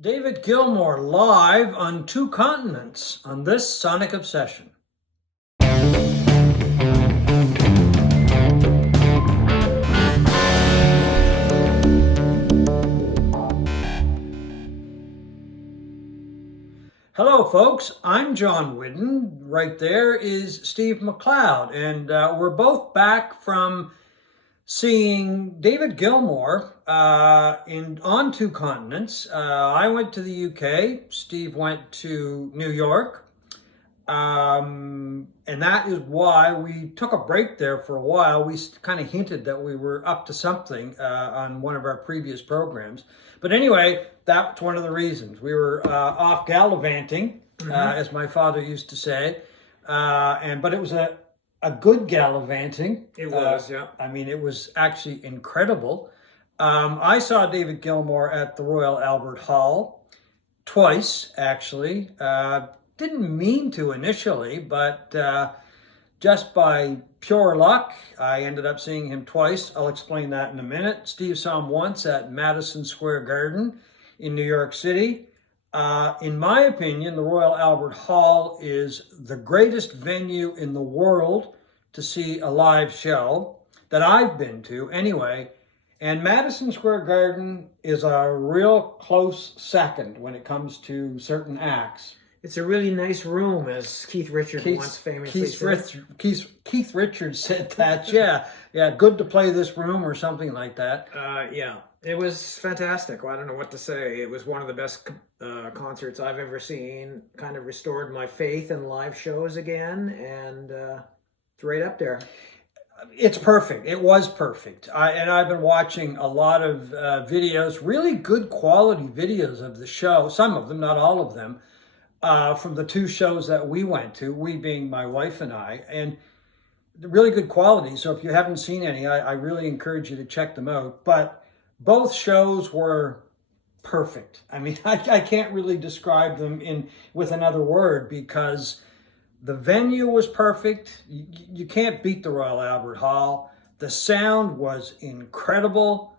David Gilmour live on two continents on this Sonic Obsession. Hello, folks. I'm John Whidden. Right there is Steve McLeod, and we're both back from seeing David Gilmour on two continents. I went to the UK. Steve went to New York. And that is why we took a break there for a while. We kind of hinted that we were up to something on one of our previous programs. But anyway, that's one of the reasons. We were off gallivanting, as my father used to say. But it was a good gallivanting. It was, yeah. I mean, it was actually incredible. I saw David Gilmour at the Royal Albert Hall twice, actually. Didn't mean to initially, but just by pure luck, I ended up seeing him twice. I'll explain that in a minute. Steve saw him once at Madison Square Garden in New York City. In my opinion, the Royal Albert Hall is the greatest venue in the world to see a live show that I've been to anyway. And Madison Square Garden is a real close second when it comes to certain acts. It's a really nice room, as Keith Richards once famously said. Keith Richards said that, yeah, good to play this room or something like that. Yeah, it was fantastic. Well, I don't know what to say. It was one of the best concerts I've ever seen. Kind of restored my faith in live shows again, and it's right up there. It's perfect. It was perfect. I've been watching a lot of videos, really good quality videos of the show. Some of them, not all of them. From the two shows that we went to, we being my wife and I, and really good quality. So if you haven't seen any, I really encourage you to check them out. But both shows were perfect. I mean, I can't really describe them with another word because the venue was perfect. You can't beat the Royal Albert Hall. The sound was incredible.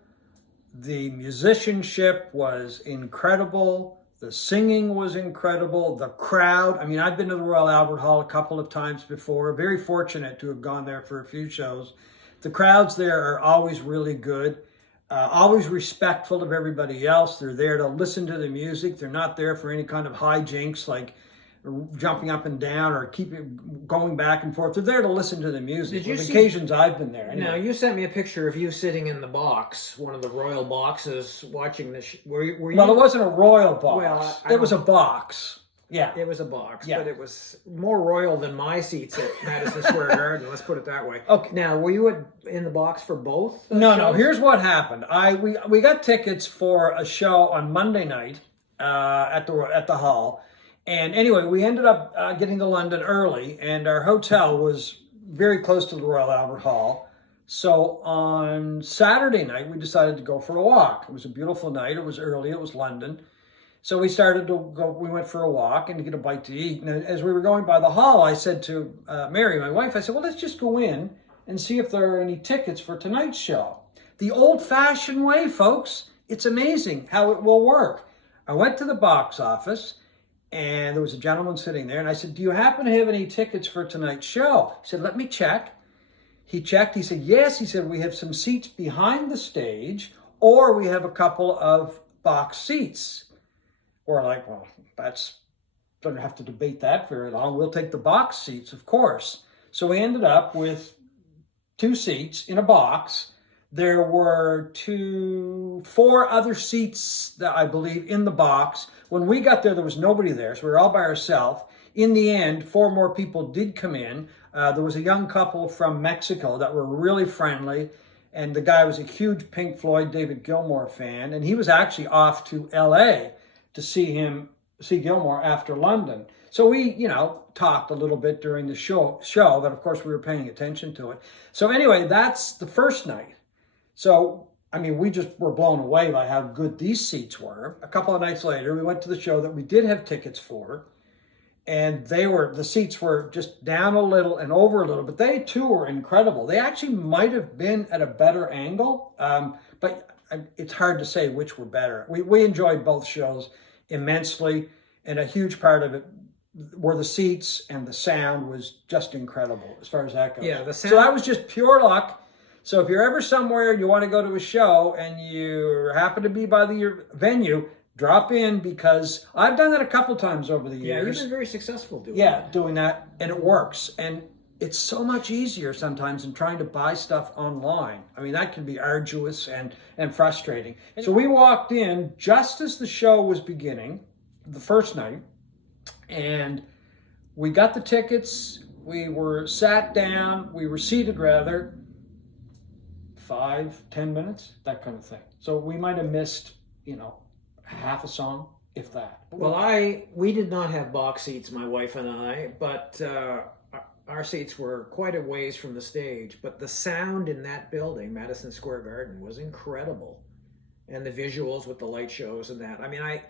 The musicianship was incredible. The singing was incredible. The crowd, I mean, I've been to the Royal Albert Hall a couple of times before. Very fortunate to have gone there for a few shows. The crowds there are always really good, always respectful of everybody else. They're there to listen to the music. They're not there for any kind of hijinks like jumping up and down or going back and forth. They're there to listen to the music. Did you On see, occasions I've been there. Now, you sent me a picture of you sitting in the box, one of the royal boxes, watching the were you? Well, it wasn't a royal box. Well, it was a box. Yeah. It was a box, Yeah. but it was more royal than my seats at Madison Square Garden. Let's put it that way. Okay. Now, were you in the box for both? No. shows? Here's what happened. We got tickets for a show on Monday night at the hall, and anyway, we ended up getting to London early, and our hotel was very close to the Royal Albert Hall. So on Saturday night, we decided to go for a walk. It was a beautiful night. It was early. It was London. So we started to go, we went for a walk and to get a bite to eat. And as we were going by the hall, I said to Mary, my wife, I said, well, let's just go in and see if there are any tickets for tonight's show. The old-fashioned way, folks. It's amazing how it will work. I went to the box office, and there was a gentleman sitting there, and I said, do you happen to have any tickets for tonight's show? He said, let me check. He checked. He said, yes. He said, we have some seats behind the stage, or we have a couple of box seats. We're like, well, don't have to debate that very long. We'll take the box seats, of course. So we ended up with two seats in a box. There were four other seats that I believe in the box. When we got there was nobody there, so we were all by ourselves. In the end, four more people did come in. There was a young couple from Mexico that were really friendly, and the guy was a huge Pink Floyd, David Gilmour fan, and he was actually off to LA to see Gilmour after London. So we, talked a little bit during the show, but of course we were paying attention to it. So anyway, that's the first night. So, I mean, we just were blown away by how good these seats were. A couple of nights later, we went to the show that we did have tickets for, and the seats were just down a little and over a little, but they too were incredible. They actually might have been at a better angle, but it's hard to say which were better. We enjoyed both shows immensely, and a huge part of it were the seats, and the sound was just incredible as far as that goes. Yeah, the sound. So that was just pure luck. So if you're ever somewhere and you want to go to a show and you happen to be by the venue, drop in, because I've done that a couple times over the Yeah, years. you've been very successful doing Yeah, that. doing that, and it works. And it's so much easier sometimes than trying to buy stuff online. I mean, that can be arduous and frustrating. So we walked in just as the show was beginning, the first night, and we got the tickets. We were sat down. We were seated, rather, 5-10 minutes, that kind of thing. So we might have missed, half a song, if that. Well, we did not have box seats, my wife and I, but our seats were quite a ways from the stage. But the sound in that building, Madison Square Garden, was incredible, and the visuals with the light shows and that. I mean, I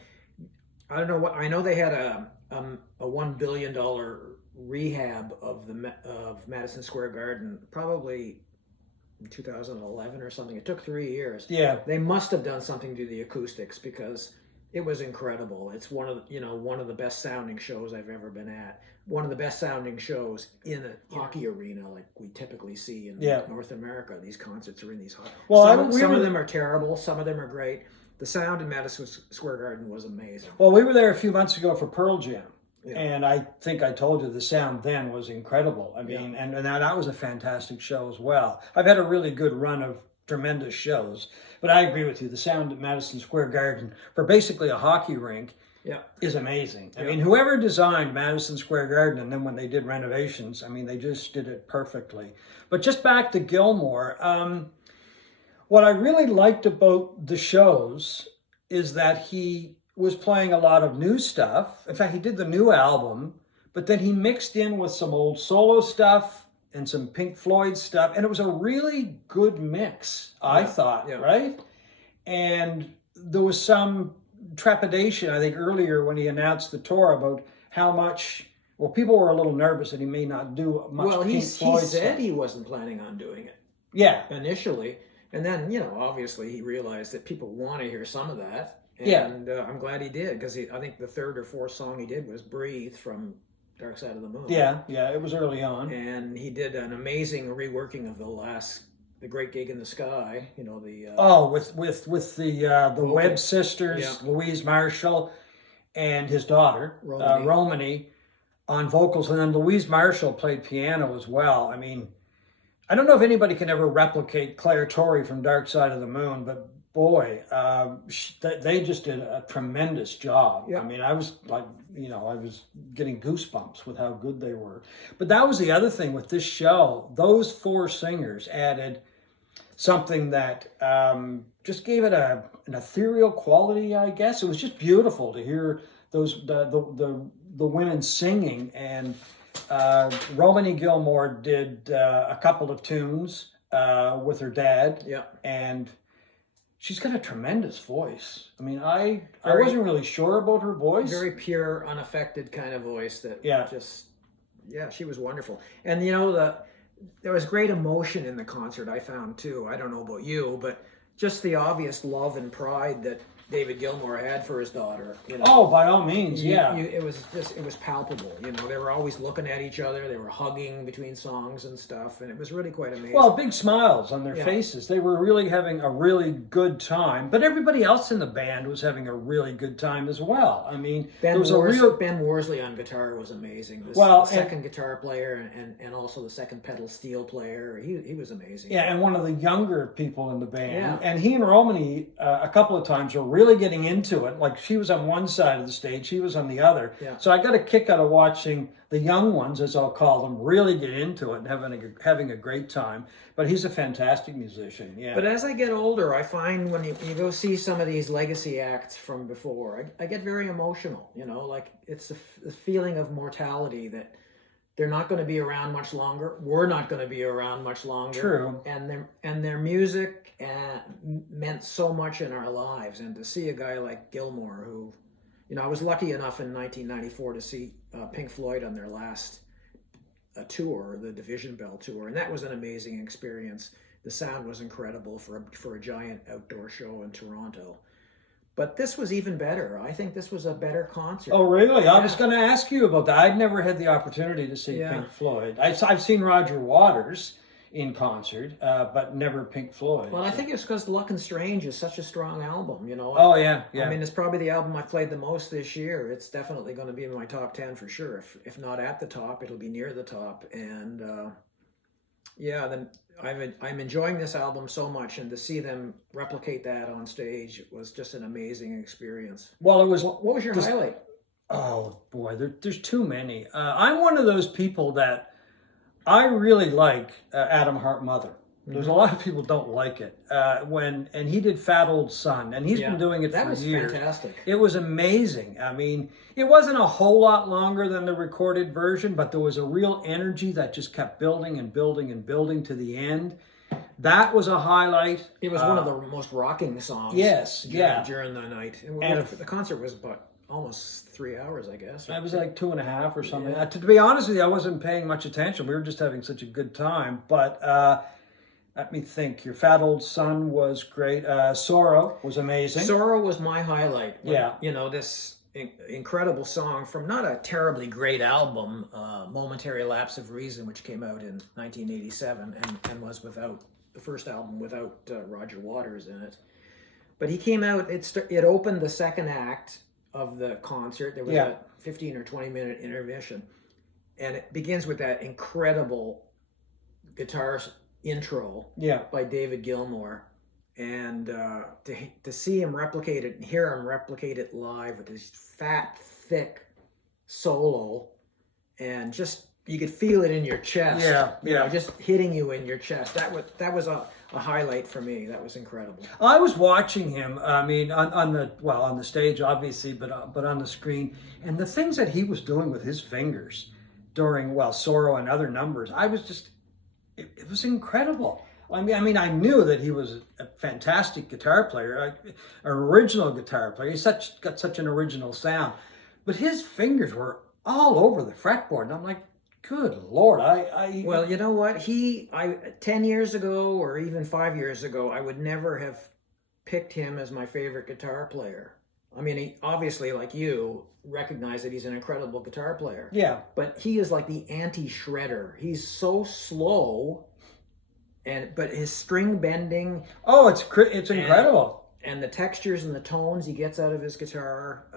don't know what, I know they had a $1 billion rehab of Madison Square Garden, probably in 2011 or something. It took 3 years. Yeah. They must have done something to the acoustics, because it was incredible. It's one of the best sounding shows I've ever been at. One of the best sounding shows in a hockey arena, like we typically see in North America. These concerts are in these hockey. Well, some of them are terrible. Some of them are great. The sound in Madison Square Garden was amazing. Well, we were there a few months ago for Pearl Jam. Yeah. And I think I told you the sound then was incredible. I mean, and that was a fantastic show as well. I've had a really good run of tremendous shows, but I agree with you. The sound at Madison Square Garden for basically a hockey rink is amazing. I mean, whoever designed Madison Square Garden, and then when they did renovations, I mean, they just did it perfectly. But just back to Gilmour, what I really liked about the shows is that he was playing a lot of new stuff. In fact, he did the new album, but then he mixed in with some old solo stuff and some Pink Floyd stuff, and it was a really good mix, I thought, right? And there was some trepidation, I think, earlier when he announced the tour about how much, well, people were a little nervous that he may not do much Pink Floyd he said stuff. he wasn't planning on doing it. Yeah. Initially. And then, obviously he realized that people want to hear some of that. And I'm glad he did, because I think the third or fourth song he did was Breathe from Dark Side of the Moon. Yeah, it was early on. And he did an amazing reworking of the Great Gig in the Sky, with the Webb sisters, Louise Marshall and his daughter, Romany, on vocals. And then Louise Marshall played piano as well. I mean, I don't know if anybody can ever replicate Claire Torrey from Dark Side of the Moon, but boy, they just did a tremendous job. I mean, I was like, I was getting goosebumps with how good they were. But that was the other thing with this show. Those four singers added something that just gave it an ethereal quality, I guess. It was just beautiful to hear the women singing. And Romany Gilmour did a couple of tunes with her dad. And she's got a tremendous voice. I mean, I wasn't really sure about her voice. Very pure, unaffected kind of voice that she was wonderful. And there was great emotion in the concert, I found too. I don't know about you, but just the obvious love and pride that David Gilmour had for his daughter. Oh, by all means, it was palpable. They were always looking at each other. They were hugging between songs and stuff, and it was really quite amazing. Well, big smiles on their faces. They were really having a really good time. But everybody else in the band was having a really good time as well. I mean, Ben Worsley on guitar was amazing. The second guitar player and also the second pedal steel player. He was amazing. Yeah, and one of the younger people in the band. Yeah. And he and Romany a couple of times were really getting into it. Like, she was on one side of the stage, he was on the other. Yeah. So I got a kick out of watching the young ones, as I'll call them, really get into it and having a great time. But he's a fantastic musician. Yeah. But as I get older, I find when you go see some of these legacy acts from before, I get very emotional. Like, it's the feeling of mortality, that they're not going to be around much longer. We're not going to be around much longer. True. And their music meant so much in our lives. And to see a guy like Gilmour, who, I was lucky enough in 1994 to see Pink Floyd on their last tour, the Division Bell tour, and that was an amazing experience. The sound was incredible for a giant outdoor show in Toronto. But this was even better. I think this was a better concert. Oh, really? I was going to ask you about that. I'd never had the opportunity to see Pink Floyd. I've seen Roger Waters in concert, but never Pink Floyd. Well, I think it's because Luck and Strange is such a strong album, you know. Oh, yeah. I mean, it's probably the album I've played the most this year. It's definitely going to be in my top 10 for sure. If not at the top, it'll be near the top. And then I'm enjoying this album so much, and to see them replicate that on stage was just an amazing experience. Well, it was. What was your highlight? Oh boy, there's too many. I'm one of those people that I really like Adam Hart Mother. There's a lot of people don't like it. And he did Fat Old Son, and he's been doing it for years. That was fantastic. It was amazing. I mean, it wasn't a whole lot longer than the recorded version, but there was a real energy that just kept building and building and building to the end. That was a highlight. It was one of the most rocking songs. Yes, during the night. And the concert was about almost 3 hours, I guess. It was like 2.5 or something. Yeah. To be honest with you, I wasn't paying much attention. We were just having such a good time. But let me think. Your Fat Old Son was great. Sorrow was amazing. Sorrow was my highlight. Yeah. This incredible song from not a terribly great album, Momentary Lapse of Reason, which came out in 1987 and was the first album without Roger Waters in it. But he came out, it opened the second act of the concert. There was a 15 or 20 minute intermission. And it begins with that incredible guitar intro by David Gilmour. And to see him replicate it and hear him replicate it live with his fat, thick solo, and just you could feel it in your chest. Just hitting you in your chest. That was a highlight for me. That was incredible. I was watching him. I mean, on the stage, obviously, but on the screen, and the things that he was doing with his fingers during Sorrow and other numbers, I was just, it was incredible. I mean, I knew that he was a fantastic guitar player, an original guitar player. He's got such an original sound, but his fingers were all over the fretboard, and I'm like, good Lord, Well, you know what? 10 years ago, or even 5 years ago, I would never have picked him as my favorite guitar player. I mean, he obviously, like you, recognize that he's an incredible guitar player. Yeah. But he is like the anti-shredder. He's so slow. But his string bending, it's incredible, and the textures and the tones he gets out of his guitar.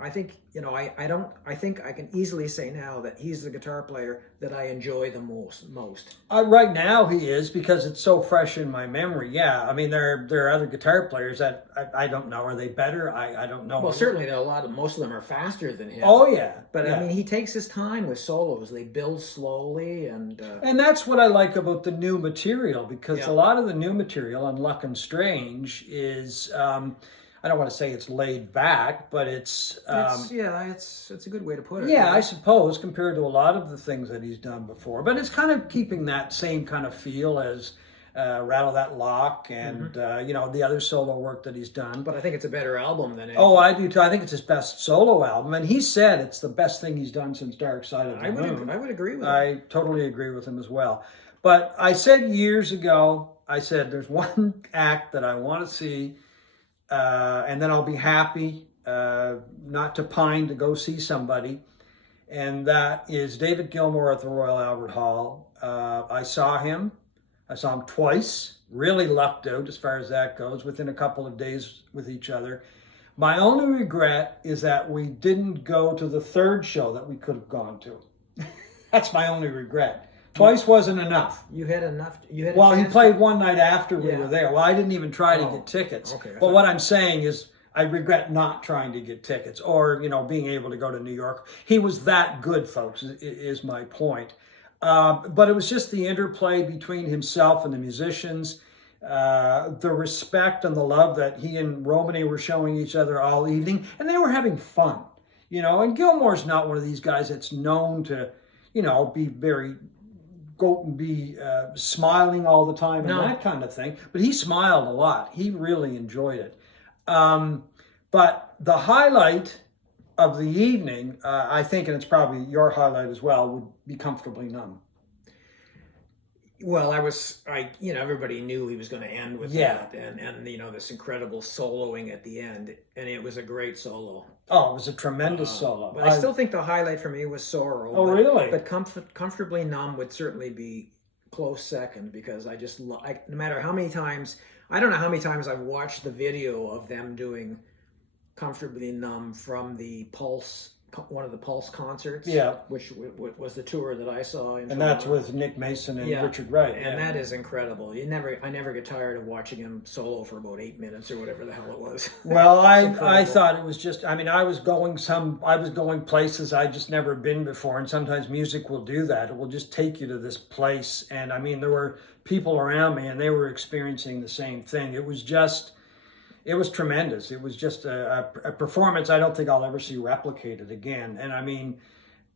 I think I think I can easily say now that he's the guitar player that I enjoy the most. Right now he is, because it's so fresh in my memory. Yeah, I mean there are other guitar players that I don't know. Are they better? I don't know. Well, certainly most of them are faster than him. Oh yeah, but I mean he takes his time with solos. They build slowly, and that's what I like about the new material, because a lot of the new material on Luck and Strange is. I don't want to say it's laid back, but it's a good way to put it. Yeah, I suppose, compared to a lot of the things that he's done before. But it's kind of keeping that same kind of feel as Rattle That Lock and the other solo work that he's done. But I think it's a better album than anything. Oh, I do too. I think it's his best solo album, and he said it's the best thing he's done since Dark Side of the Moon. I would agree with him. I totally agree with him as well. But I said years ago, there's one act that I want to see. And then I'll be happy not to pine to go see somebody. And that is David Gilmour at the Royal Albert Hall. I saw him twice, really lucked out as far as that goes, within a couple of days with each other. My only regret is that we didn't go to the third show that we could have gone to. That's my only regret. Twice wasn't enough. You had enough. He played one night after we were there. Well, I didn't even try to get tickets. Okay, but what I'm saying is, I regret not trying to get tickets, or being able to go to New York. He was that good, folks. Is my point. But it was just the interplay between himself and the musicians, the respect and the love that he and Romany were showing each other all evening, and they were having fun. And Gilmour's not one of these guys that's known to, be very. Go and be smiling all the time and that kind of thing. But he smiled a lot. He really enjoyed it. But the highlight of the evening, I think, and it's probably your highlight as well, would be Comfortably Numb. Well, everybody knew he was going to end with Yeah. that, and this incredible soloing at the end, and it was a great solo. Oh, it was a tremendous solo. But I still think the highlight for me was Sorrow. Oh, really? But Comfortably Numb would certainly be close second, because I just no matter how many times, I don't know how many times I've watched the video of them doing Comfortably Numb from the Pulse, one of the Pulse concerts, Yeah. which was the tour that I saw in And that's Toronto. with Nick Mason and Yeah. Richard Wright. And that is incredible. I never get tired of watching him solo for about 8 minutes or whatever the hell it was. Well, I incredible. thought it was just, I mean, I was going places I'd just never been before, and sometimes music will do that. It will just take you to this place, and I mean, there were people around me and they were experiencing the same thing. It was tremendous. It was just a performance I don't think I'll ever see replicated again. And I mean,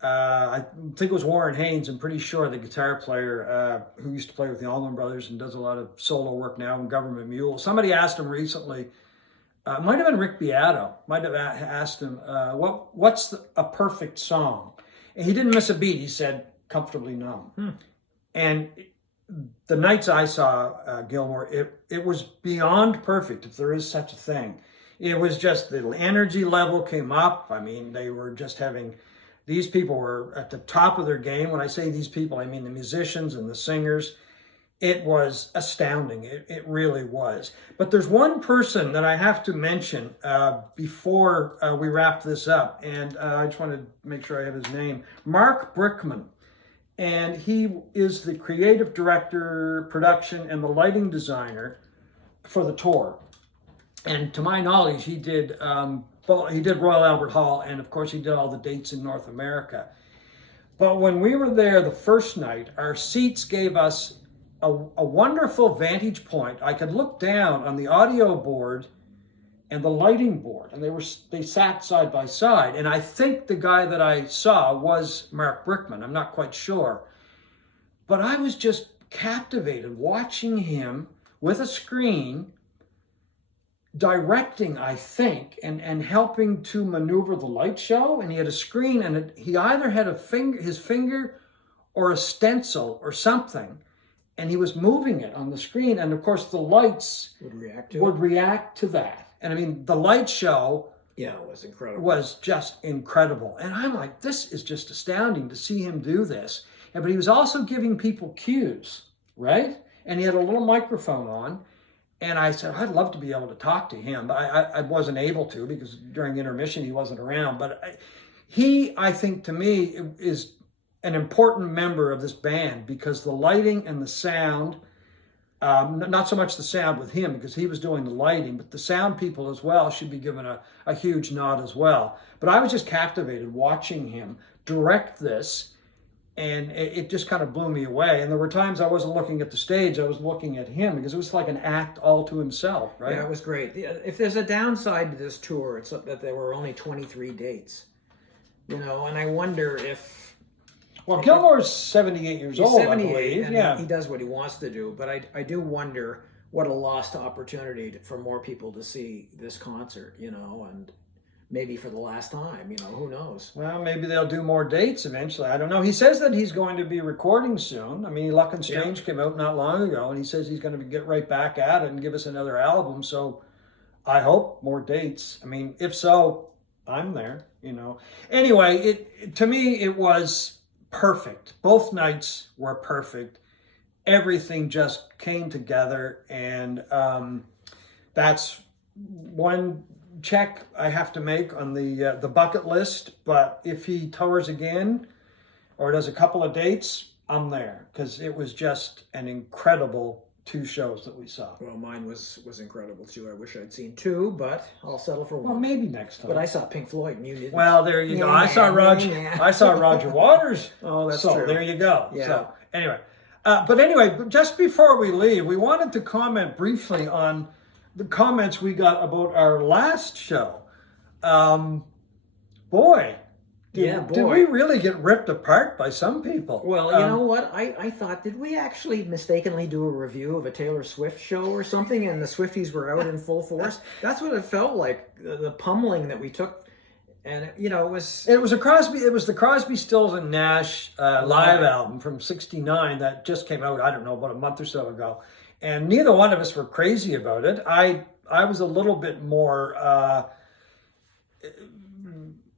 I think it was Warren Haynes, I'm pretty sure, the guitar player who used to play with the Allman Brothers and does a lot of solo work now in Government Mule. Somebody asked him recently, might have been Rick Beato, might have asked him, what's a perfect song? And he didn't miss a beat. He said, Comfortably Numb. And the nights I saw Gilmour, it was beyond perfect, if there is such a thing. It was just the energy level came up. I mean, they were just having, these people were at the top of their game. When I say these people, I mean the musicians and the singers. It was astounding. It really was. But there's one person that I have to mention before we wrap this up, and I just want to make sure I have his name. Mark Brickman. And he is the creative director, production, and the lighting designer for the tour. And to my knowledge, he did Royal Albert Hall, and of course he did all the dates in North America. But when we were there the first night, our seats gave us a wonderful vantage point. I could look down on the audio board and the lighting board, and they sat side by side. And I think the guy that I saw was Mark Brickman. I'm not quite sure. But I was just captivated watching him with a screen, directing, I think, and helping to maneuver the light show. And he had a screen, and he either had his finger or a stencil or something, and he was moving it on the screen. And of course, the lights would react to that. And I mean, the light show, it was incredible. Was just incredible. And I'm like, this is just astounding to see him do this. But he was also giving people cues, right? And he had a little microphone on. And I said, I'd love to be able to talk to him. But I wasn't able to, because during intermission he wasn't around. But I think to me, is an important member of this band, because the lighting and the sound, not so much the sound with him, because he was doing the lighting, but the sound people as well should be given a huge nod as well. But I was just captivated watching him direct this, and it just kind of blew me away. And there were times I wasn't looking at the stage, I was looking at him, because it was like an act all to himself, right? Yeah, it was great. If there's a downside to this tour, it's that there were only 23 dates. And I wonder if... Well, Gilmour's 78 years old, 78, I believe. and yeah. he does what he wants to do. But I do wonder what a lost opportunity for more people to see this concert, and maybe for the last time, who knows? Well, maybe they'll do more dates eventually. I don't know. He says that he's going to be recording soon. I mean, Luck and Strange came out not long ago, and he says he's going to get right back at it and give us another album. So I hope more dates. I mean, if so, I'm there, Anyway, to me, it was perfect. Both nights were perfect. Everything just came together, and that's one check I have to make on the bucket list. But if he tours again or does a couple of dates, I'm there, because it was just an incredible 2 shows that we saw. Well, mine was incredible too. I wish I'd seen 2, but I'll settle for 1. Well, maybe next time. But I saw Pink Floyd, and you didn't. Well, there you go. Yeah, I saw Roger. yeah. I saw Roger Waters. Oh, that's so true. There you go. Yeah. So anyway, just before we leave, we wanted to comment briefly on the comments we got about our last show. Did we really get ripped apart by some people? Well, you know what? I thought, did we actually mistakenly do a review of a Taylor Swift show or something, and the Swifties were out in full force? That's what it felt like, the pummeling that we took And you know, it was It was the Crosby, Stills and Nash live album from '69 that just came out. I don't know, about a month or so ago, and neither one of us were crazy about it. I was a little bit more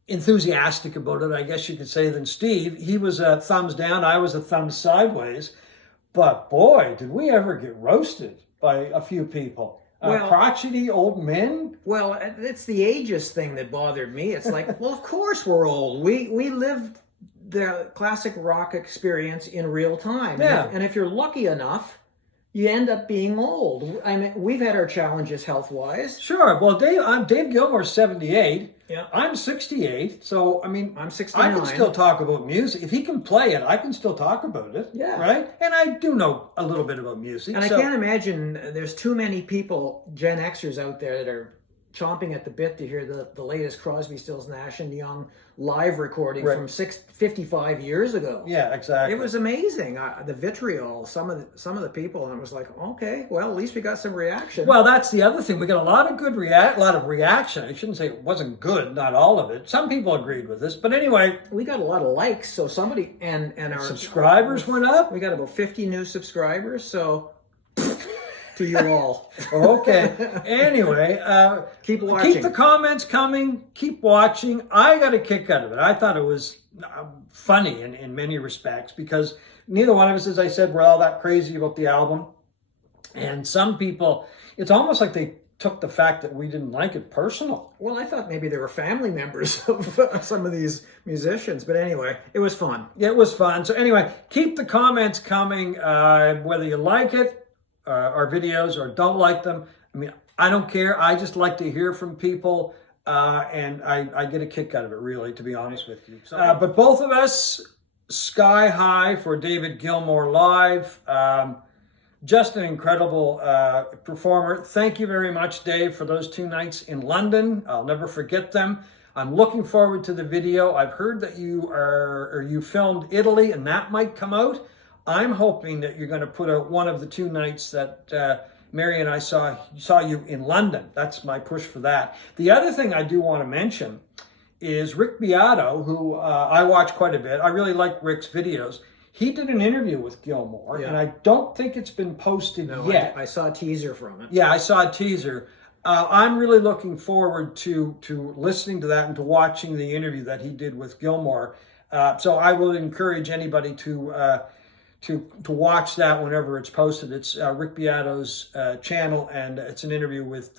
enthusiastic about it, I guess you could say, than Steve. He was a thumbs down. I was a thumbs sideways. But boy, did we ever get roasted by a few people. Crotchety old men. Well, it's the ageist thing that bothered me. It's like, well, of course we're old. We lived the classic rock experience in real time. Yeah. And if you're lucky enough, you end up being old. I mean, we've had our challenges health-wise. Sure. Well, Dave Gilmour's 78. Yeah. I'm 68. So, I mean, I'm 69. I can still talk about music. If he can play it, I can still talk about it. Yeah. Right? And I do know a little bit about music. And I can't imagine there's too many people, Gen Xers out there, that are chomping at the bit to hear the latest Crosby, Stills, Nash and Young live recording from 55 years ago. Yeah, exactly. It was amazing. The vitriol, some of the people, and it was like, okay, well, at least we got some reaction. Well, that's the other thing. We got a lot of good reaction. I shouldn't say it wasn't good, not all of it. Some people agreed with this, but anyway, we got a lot of likes. So somebody and our subscribers went up. We got about 50 new subscribers. So to you all. Okay. Anyway, keep watching. Keep the comments coming. Keep watching. I got a kick out of it. I thought it was funny in many respects because neither one of us, as I said, were all that crazy about the album. And some people, it's almost like they took the fact that we didn't like it personal. Well, I thought maybe they were family members of some of these musicians. But anyway, it was fun. Yeah, it was fun. So anyway, keep the comments coming, whether you like it, our videos, or don't like them. I mean, I don't care. I just like to hear from people, and I get a kick out of it, really, to be honest with you. So, but both of us, sky high for David Gilmour live. Just an incredible performer. Thank you very much, Dave, for those 2 nights in London. I'll never forget them. I'm looking forward to the video. I've heard that you filmed Italy, and that might come out. I'm hoping that you're going to put out one of the 2 nights that Mary and I saw you in London. That's my push for that. The other thing I do want to mention is Rick Beato, who I watch quite a bit. I really like Rick's videos. He did an interview with Gilmour, and I don't think it's been posted yet. I saw a teaser from it. Yeah, I saw a teaser. I'm really looking forward to listening to that and to watching the interview that he did with Gilmour. So I will encourage anybody to watch that whenever it's posted. It's Rick Beato's channel, and it's an interview with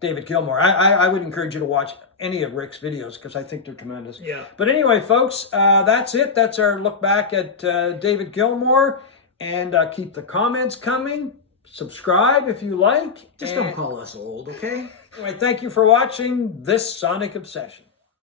David Gilmour. I would encourage you to watch any of Rick's videos because I think they're tremendous. Yeah. But anyway, folks, that's it. That's our look back at David Gilmour, and keep the comments coming. Subscribe if you like. Just don't call us old, okay? Anyway, thank you for watching this Sonic Obsession.